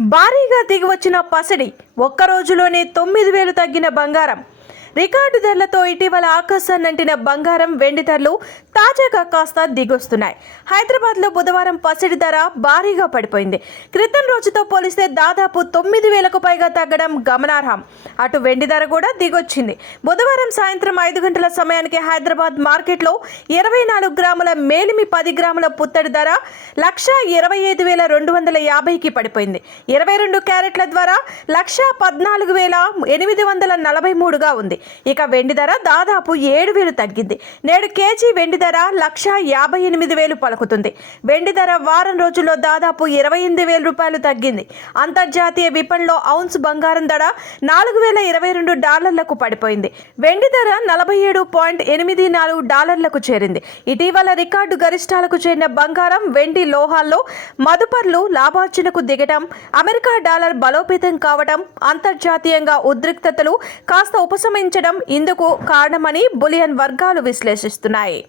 భారీగా దిగివచ్చిన పసిడి ఒక్క రోజులోనే తొమ్మిది వేలు తగ్గిన బంగారం. రికార్డు ధరలతో ఇటీవల ఆకాశాన్నంటిన బంగారం వెండి ధరలు తాజాగా కాస్త దిగొస్తున్నాయి. హైదరాబాద్లో బుధవారం పసిడి ధర భారీగా పడిపోయింది. క్రితం రోజుతో పోలిస్తే దాదాపు తొమ్మిది వేలకు పైగా తగ్గడం గమనార్హం. అటు వెండి ధర కూడా దిగొచ్చింది. బుధవారం సాయంత్రం ఐదు గంటల సమయానికి హైదరాబాద్ మార్కెట్లో ఇరవై నాలుగు గ్రాముల మేలిమి పది గ్రాముల పుత్తడి ధర లక్ష ఇరవై ఐదు వేల రెండు వందల యాభైకి పడిపోయింది. ఇరవై రెండు క్యారెట్ల ద్వారా లక్ష పద్నాలుగు వేల ఎనిమిది వందల నలభై మూడుగా ఉంది. ఇక వెండి ధర దాదాపు ఏడు వేలు తగ్గింది. నేడు కేజీ వెండి ధర లక్ష యాభై ఎనిమిది వేలు పలుకుతుంది. వెండి ధర వారం రోజుల్లో దాదాపు ఇరవై ఎనిమిది వేల రూపాయలు తగ్గింది. అంతర్జాతీయ విపణిలో ఔన్స్ బంగారం ధర నాలుగు వేల ఇరవై రెండు డాలర్లకు పడిపోయింది. వెండి ధర నలభై ఏడు పాయింట్ ఎనిమిది నాలుగు డాలర్లకు చేరింది. ఇటీవల రికార్డు గరిష్టాలకు చేరిన బంగారం వెండి లోహాల్లో మదుపర్లు లాభార్జనకు దిగటం అమెరికా డాలర్ బలోపేతం కావటం అంతర్జాతీయంగా ఉద్రిక్తతలు కాస్త ఉపశమించడం ఇందుకు కారణమని బులియన్ వర్గాలు విశ్లేషిస్తున్నాయి.